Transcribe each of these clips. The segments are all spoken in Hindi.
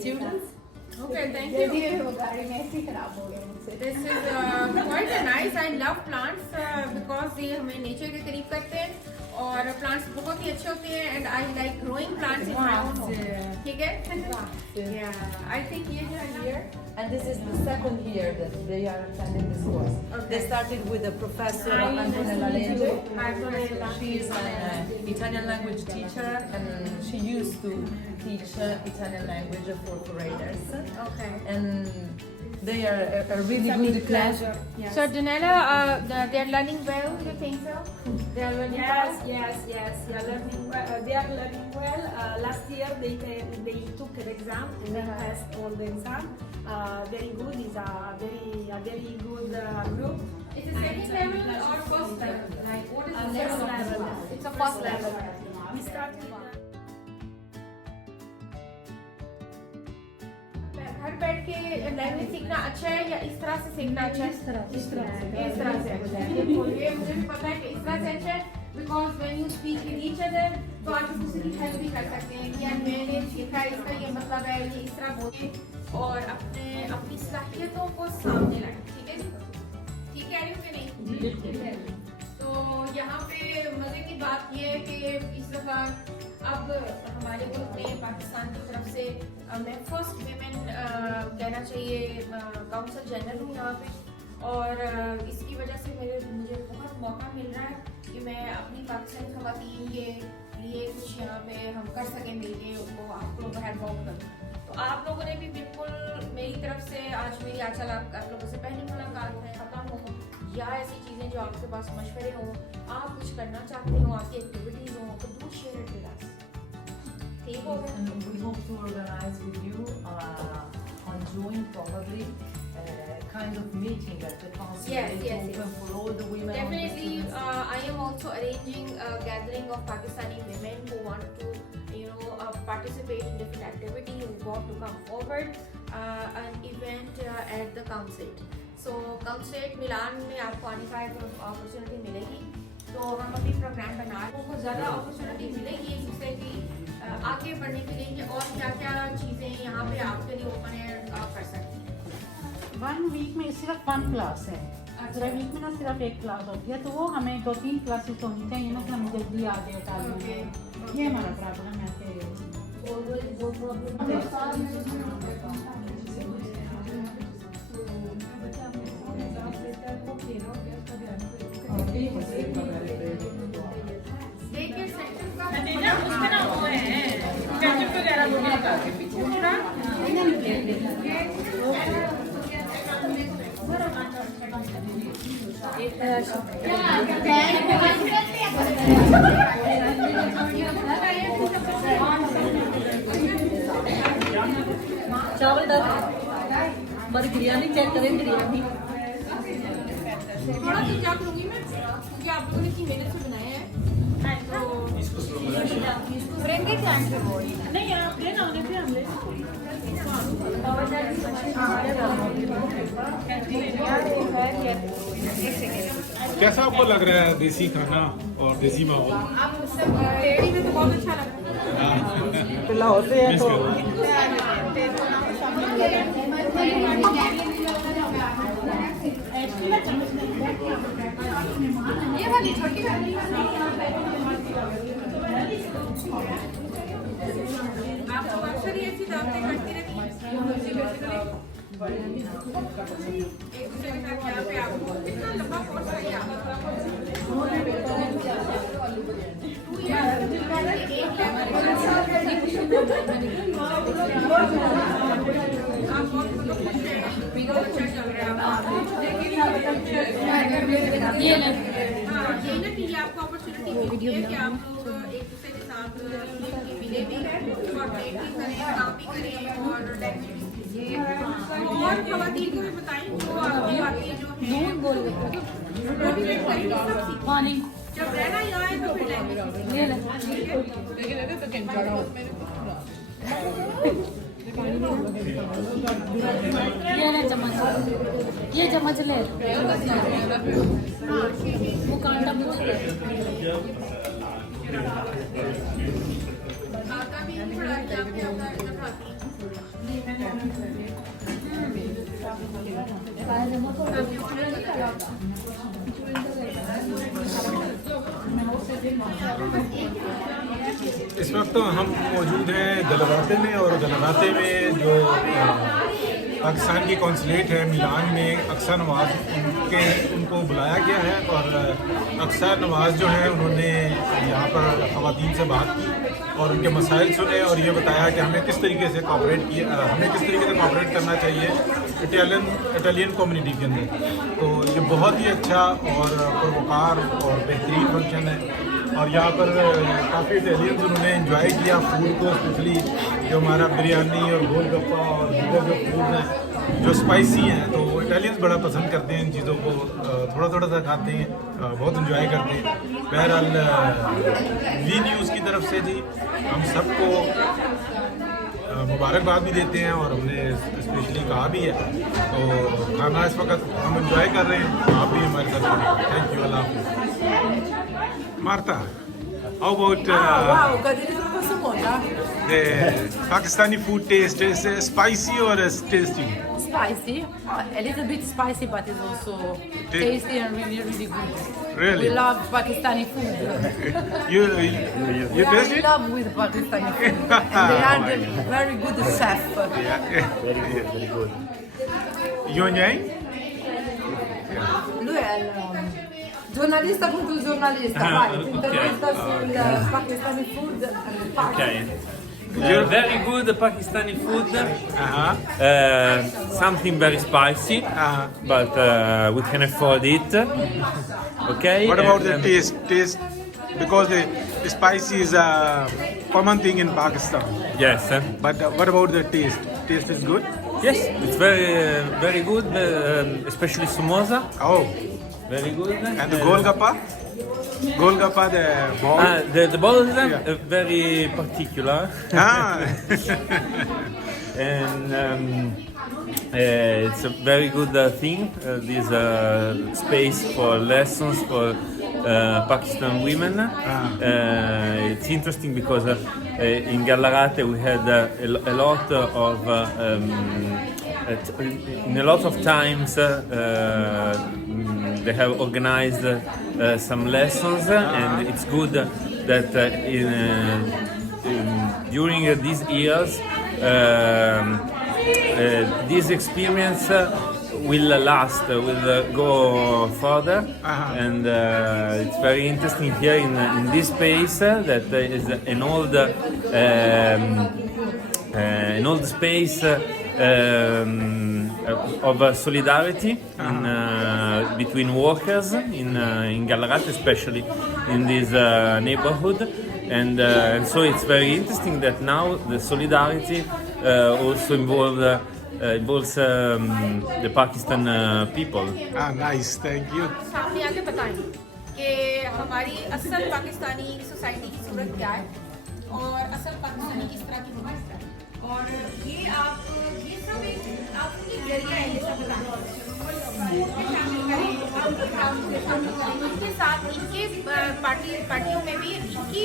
students. Okay, thank you. This is quite nice. I love plants because they हमें nature के करीब करते हैं और plants बहुत ही अच्छे होते हैं and I like growing plants in my own home. ठीक है? Yeah, I think ये जो है here. And this is the second year that they are attending this course. Okay. They started with the professor Antonella Legge. She is an Italian language teacher and she used to teach Italian language for foreigners. Okay. And they are a really good class. Yes. So Janella, they are learning well. You think so? They are learning well. Yes. They are learning well. Last year they took an exam and they passed all the exam. Very good. It's a very good group. It's a second level or first level? Like what is the First level? level. It's a first level. We started. घर बैठ के लैंग्वेज सीखना अच्छा है या इस तरह से सीखना अच्छा है? इस तरह से अच्छा है। ये मुझे भी पता है कि इस तरह से अच्छा है because when you speak with each other तो आप एक दूसरे की हेल्प भी कर सकते हैं कि यार मैंने सीखा है इसका ये मतलब है ये इस तरह बोले और अपनी सलाहियतों को सामने लाएं। ठीक है जी? ठीक कह रही हूँ कि नहीं? तो यहाँ पे मजे की बात ये है कि इस दफा अब हमारे मुल्क में पाकिस्तान की तरफ से मैं फर्स्ट वीमेन कहना चाहिए काउंसिल जनरल हूँ यहाँ पे और इसकी वजह से मुझे बहुत मौका मिल रहा है कि मैं अपनी पाकिस्तानी ख़वातीन के लिए कुछ यहाँ पे हम कर सकें मिलके उनको आप लोगों को हेल्प आउट करूँ। तो आप लोगों ने भी बिल्कुल मेरी तरफ से आज मेरी आप लोगों से पहली मुलाकात है ख़त्म हो या ऐसी चीज़ें जो आपके पास मशवरे हों आप कुछ करना चाहते हो आपकी एक्टिविटीज़ हों तो do share it with us. And we hope to organize with you on June probably kind of meeting at the council. Yes. Open for all the women. Definitely, I am also arranging a gathering of Pakistani women who want to, participate in different activities, who want to come forward. An event at the council. So council मिलान में आपको आने का एक opportunity मिलेगी. तो हम अभी प्रोग्राम बना रहे हैं बहुत ज़्यादा अपॉर्चुनिटी मिलेगी एक दूसरे की आगे बढ़ने के लिए और क्या चीज़ें यहाँ पे आपके लिए ओपन है आप कर सकते हैं। 1 वीक में सिर्फ 1 क्लास है। पूरा वीक में ना सिर्फ 1 क्लास होती है तो वो हमें 2-3 क्लासेस होनी चाहिए ना कि हम जल्दी आगे उठा लें। ये हमारा प्रॉब्लम है कि चावल दाल हमारी बिरयानी चेक करें बिरयानी थोड़ा सा क्या करूँगी मैं क्योंकि आप लोगों ने इतनी मेहनत से बनाया है तो ब्रेंगे टाइम पे बोल नहीं आप लेना होने पे हम ले कैसा आपको लग रहा है देसी खाना और देसी माहौल? आप मुझसे टेढ़ी में तो बहुत अच्छा लग रहा है लाहौर से है तो ये वाली छोटी वाली आप तो अक्सर ही ऐसी दावतें करती रहती हैं एक दूसरे के साथ यहाँ पे आपको कितना लंबा कोर्स है यहाँ अच्छा चल रहा है ये ना कि ये आपको अपॉर्चुनिटी मिलती है कि आप लोग एक दूसरे के साथ मिले भी हैं कोऑर्डिनेट भी करें काम भी करें और और खवातीन को भी बताएं जो आपकी बातें जो हैं मोटिवेट करें मॉर्निंग जब रहना यहाँ है तो फिर ये चम्मच ले वो कांटा खाता भी थोड़ा यहाँ पे आता है इस वक्त तो हम मौजूद हैं गलगाते में, और गलगाते में जो पाकिस्तान की कौंसलेट है मिलान में, अक्सा नवाज उनको बुलाया गया है। और अक्सा नवाज जो है उन्होंने यहाँ पर ख़वातीन से बात की और उनके मसाइल सुने, और ये बताया कि हमें किस तरीके से कोऑपरेट करना चाहिए इटालियन कम्युनिटी के अंदर। तो ये बहुत ही अच्छा और पुरवकार और बेहतरीन फंक्शन है। और यहाँ पर काफ़ी इटालियंस उन्होंने एंजॉय किया फूड को, स्पेशली जो हमारा बिरयानी और गोलगप्पा और दीगर जो फूड हैं जो स्पाइसी हैं, तो इटालियंस बड़ा पसंद करते हैं इन चीज़ों को, थोड़ा थोड़ा सा खाते हैं, बहुत एंजॉय करते हैं। बहरहाल वी न्यूज़ की तरफ से जी हम सबको मुबारकबाद भी देते हैं, और हमने स्पेशली कहा भी है। तो खाना इस वक्त हम एंजॉय कर रहे हैं, आप भी हमारे साथ। थैंक यू, अल्लाह हाफ़िज़। Marta, how about wow, the Pakistani food taste? Is it spicy or is it tasty? spicy, a little bit spicy, but it's also tasty and really, really good. Really? We love Pakistani food. You We are taste in it? love with Pakistani food. They are the very good chef. Very good. You enjoying? Lui è giornalista contro il giornalista, vai, ti intervista sul Pakistani food. Okay. Very good Pakistani food. Something very spicy, but we can afford it. Okay. What about the taste? Because the spicy is a common thing in Pakistan. Yes. But what about the taste? Taste is good? Yes, it's very good, especially samosa. Oh. Very good. And the golgappa? Golgappa, the ball? The balls are very particular. And it's a very good thing. This space for lessons for Pakistan women. It's interesting because in Gallarate we had a lot of in a lot of times they have organized some lessons, and it's good that during these years this experience will last, will go further, and it's very interesting here in this space that is an old space of solidarity between workers in Gallarate, especially in this neighborhood, and so it's very interesting that now the solidarity also involves the Pakistan people. Nice, thank you. सामने आके बताएं कि हमारी असल पाकिस्तानी सोसाइटी की सूरत क्या है और असल पाकिस्तानी किस तरह की होगा, और ये सब एक आपकी जरिया है ये सब बताने के शामिल करें, इनके साथ इनके पार्टियों में भी, इनकी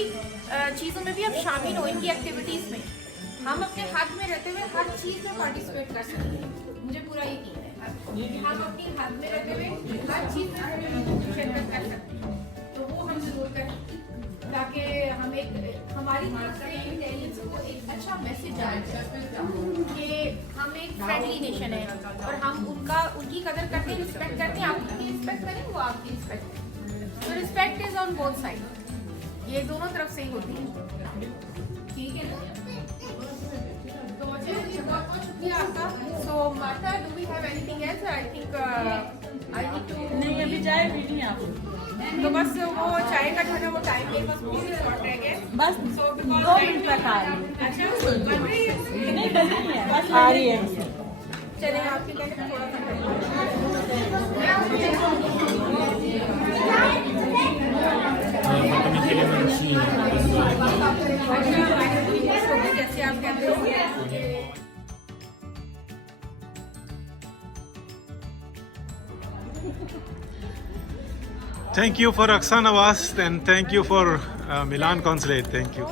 चीज़ों में भी आप शामिल हो, इनकी एक्टिविटीज़ में। हम अपने हाथ में रहते हुए हर चीज़ में पार्टिसिपेट कर सकते हैं, मुझे पूरा यकीन है। हम अपने हाथ में रहते हुए हर चीज़ में शिरकत कर सकते हैं, तो वो हम जरूर करें ताकि हम हमारी तरफ से इंटेलिजेंस को एक अच्छा मैसेज जाए कि हम एक फ्रेंडली नेशन है और हम उनकी कदर करते हैं, रिस्पेक्ट करते हैं। आप उनकी रिस्पेक्ट करें, वो आपकी रिस्पेक्ट करें। तो respect is on both side, ये दोनों तरफ से ही होती है, ठीक है ना? तो बहुत बहुत शुक्रिया आपका। सो माता, do we have anything else? I think I need to, नहीं अभी चाय पीनी है आपको, तो बस वो चाय का जो है वो टाइम पे बस पूरी शॉर्ट रह गए बस। सो 2 मिनट तक आ रही है। अच्छा, नहीं बस आ रही है, चले आपके कहने थोड़ा सा जैसे आप कहते हो। Thank you for Aksana Navas, and thank you for Milan Consulate. Thank you.